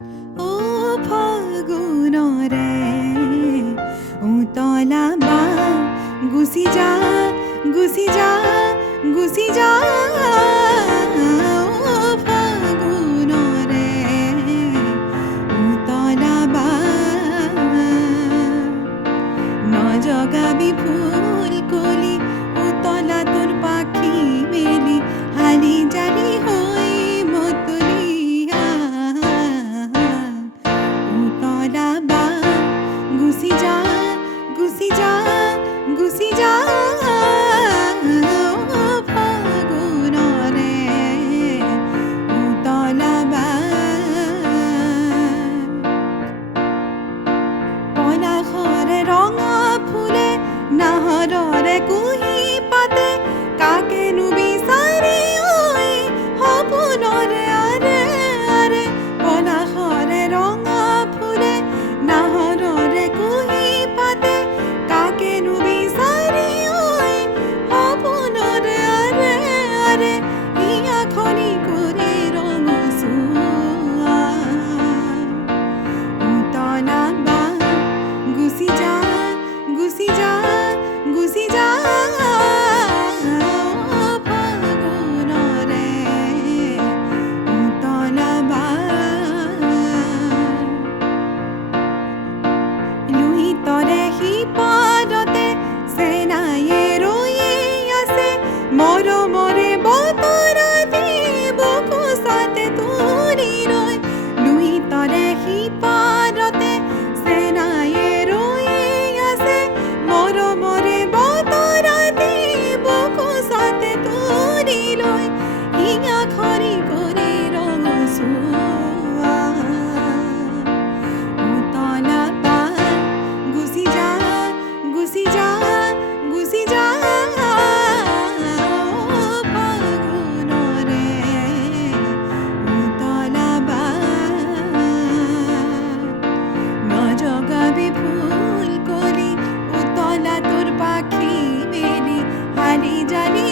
ও ফাগুনরে উতলা বা গুচি যা গুচি যা গুচি যা ও ফাগুনরে উতলা বা নজগাবি ফুল কলি উতলা তোর পাখি মেলি হালি জালি হই মতলিয়া উতলা বা গুচি যা গুচি যা গুচি যা ও ফাগুনরে উতলা বা পলাশৰে ৰঙা ফুলে নাহৰৰে কুহি পাতে কাকেনো বিচাৰি ঐ সপোনৰে আৰে আৰে পলাশৰে ৰঙা ফুলে নাহৰৰে কুহি পাতে কাকেনো বিচাৰি ঐ সপোনৰে আৰে আৰে হিয়া খনি কৰি ৰঙচুৱা উতলা বা গুচি যা গুচি যা গুচি যা ও ফাগুনরে উতলা বা লুহিতৰে সিপাৰতে চেনায়ে ৰৈ আছে মৰমৰে বতৰতে বুকু চাতে তুলি ৰৈ লুহিতৰে সিপাৰতে চেনায়ে ৰৈ আছে মৰমৰে বতৰতে বুকু চাতে তুলি লৈ হিয়া খৰি কৰি ৰঙচুৱা উতলা বা গুচি যা গুচি যা গুচি যা ও ফাগুনরে উতলা বা নজগাবি ফুল কলি উতলা তোর পাখি মেলি হালি জালি